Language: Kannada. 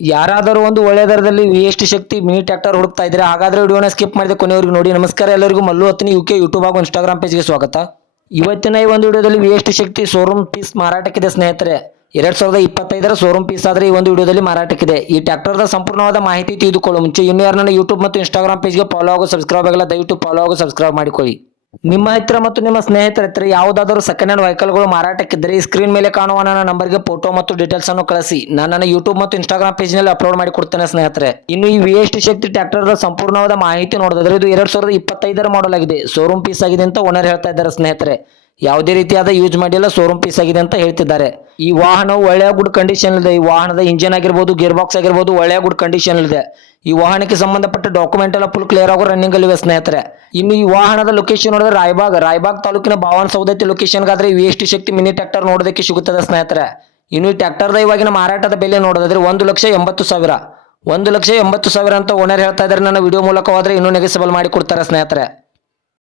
ಯಾರಾದರೂ ಒಂದು ಒಳ್ಳೆ ದರದಲ್ಲಿ ವಿ ಶಕ್ತಿ ಮಿನಿ ಟ್ರ್ಯಾಕ್ಟರ್ ಹುಡುಕ್ತಾ ಇದ್ರೆ ಹಾಗಾದ್ರೆ ವಿಡಿಯೋನ ಸ್ಕಿಪ್ ಮಾಡಿದ ಕೊನೆಯವರೆಗೂ ನೋಡಿ. ನಮಸ್ಕಾರ ಎಲ್ಲರಿಗೂ, ಮಲ್ಲು ಹತ್ತನಿ ಯುಕೆ ಯೂಟ್ಯೂಬ್ ಹಾಗೂ ಇನ್ಸ್ಟಾಗ್ರಾಮ್ ಪೇಜ್ಗೆ ಸ್ವಾಗತ. ಇವತ್ತಿನ ಈ ಒಂದು ವಿಡಿಯೋದಲ್ಲಿ ವಿ ಶಕ್ತಿ ಶೋರೂಮ್ ಪೀಸ್ ಮಾರಾಟಕ್ಕಿದೆ ಸ್ನೇಹಿತರೆ. 2025ರ ಶೋರೂಮ್ ಪೀಸ್ ಆದರೆ ಈ ಒಂದು ವಿಡಿಯೋದಲ್ಲಿ ಮಾರಾಟಕ್ಕಿದೆ. ಈ ಟ್ರ್ಯಾಕ್ಟರ್ದ ಸಂಪೂರ್ಣವಾದ ಮಾಹಿತಿ ತಿಳಿದುಕೊಳ್ಳುವ ಮುಂಚೆ ಇನ್ನೂ ಯಾರು ನನ್ನ ಯೂಟ್ಯೂಬ್ ಮತ್ತು ಇನ್ಸ್ಟಾಗ್ರಾಮ್ ಪೇಜ್ಗೆ ಫಾಲೋ ಹಾಗೂ ಸಬ್ಸ್ಕ್ರೈಬ್ ಆಗಲ್ಲ, ದಯವಿಟ್ಟು ಫಾಲೋ ಹಾಗೂ ಸಬ್ಸ್ಕ್ರೈಬ್ ಮಾಡಿಕೊಳ್ಳಿ. ನಿಮ್ಮ ಹತ್ರ ಮತ್ತು ನಿಮ್ಮ ಸ್ನೇಹಿತರ ಹತ್ರ ಯಾವುದಾದರೂ ಸೆಕೆಂಡ್ ಹ್ಯಾಂಡ್ ವೆಹಿಕಲ್ಗಳು ಮಾರಾಟಕ್ಕಿದ್ದರೆ ಈ ಸ್ಕ್ರೀನ್ ಮೇಲೆ ಕಾಣುವ ನನ್ನ ನಂಬರ್ಗೆ ಫೋಟೋ ಮತ್ತು ಡೀಟೇಲ್ಸ್ ಅನ್ನು ಕಳಿಸಿ. ನಾನು ನನ್ನ ಯೂಟ್ಯೂಬ್ ಮತ್ತು ಇನ್ಸ್ಟಾಗ್ರಾಮ್ ಪೇಜ್ ನಲ್ಲಿ ಅಪ್ಲೋಡ್ ಮಾಡಿ ಕೊಡ್ತೇನೆ ಸ್ನೇಹಿತರೆ. ಇನ್ನು ಈ ವಿ ಶಕ್ತಿ ಟ್ರ್ಯಾಕ್ಟರ್ ಸಂಪೂರ್ಣವಾದ ಮಾಹಿತಿ ನೋಡಿದ್ರೆ ಇದು 2025ರ ಮಾಡೆಲ್ ಆಗಿದೆ. ಶೋರೂಮ್ ಪೀಸ್ ಆಗಿದೆ ಅಂತ ಓನರ್ ಹೇಳ್ತಾ ಇದ್ದಾರೆ ಸ್ನೇಹಿತರೆ. ಯಾವುದೇ ರೀತಿಯಾದ ಯೂಸ್ ಮಾಡಿಲ್ಲ, ಶೋರೂಮ್ ಪೀಸ್ ಆಗಿದೆ ಅಂತ ಹೇಳ್ತಿದ್ದಾರೆ. ಈ ವಾಹನವು ಒಳ್ಳೆಯ ಗುಡ್ ಕಂಡೀಷನ್ ಇದೆ. ಈ ವಾಹನದ ಇಂಜಿನ್ ಆಗಿರ್ಬೋದು, ಗೇರ್ ಬಾಕ್ಸ್ ಆಗಿರ್ಬೋದು ಒಳ್ಳೆಯ ಗುಡ್ ಕಂಡೀಷನ್ ಇದೆ. ಈ ವಾಹನಕ್ಕೆ ಸಂಬಂಧಪಟ್ಟ ಡಾಕ್ಯುಮೆಂಟ್ ಎಲ್ಲ ಫುಲ್ ಕ್ಲಿಯರ್ ಆಗೋ ರನ್ನಿಂಗ್ ಅಲ್ಲಿ ಇವೆ ಸ್ನೇಹಿತರೆ. ಇನ್ನು ಈ ವಾಹನದ ಲೊಕೇಶನ್ ನೋಡಿದ್ರೆ ರಾಯಬಾಗ್ ತಾಲೂಕಿನ ಬಾವನ್ ಸೌದತ್ತಿ ಲೊಕೇಶನ್ ಗಾದ್ರೆ ವಿ ಶಕ್ತಿ ಮಿನಿ ಟ್ರ್ಯಾಕ್ಟರ್ ನೋಡೋದಕ್ಕೆ ಸಿಗುತ್ತದೆ ಸ್ನೇಹಿತರೆ. ಇನ್ನು ಈ ಟ್ರ್ಯಾಕ್ಟರ್ದ ಇವಾಗಿನ ಮಾರಾಟದ ಬೆಲೆ ನೋಡೋದಾದ್ರೆ 1,80,000 ಅಂತ ಓನರ್ ಹೇಳ್ತಾ ಇದ್ದಾರೆ. ನನ್ನ ವಿಡಿಯೋ ಮೂಲಕ ಹೋದ್ರೆ ಇನ್ನೂ ನೆಗೆಸಬಲ್ ಮಾಡಿ ಕೊಡ್ತಾರೆ ಸ್ನೇಹಿತರೆ.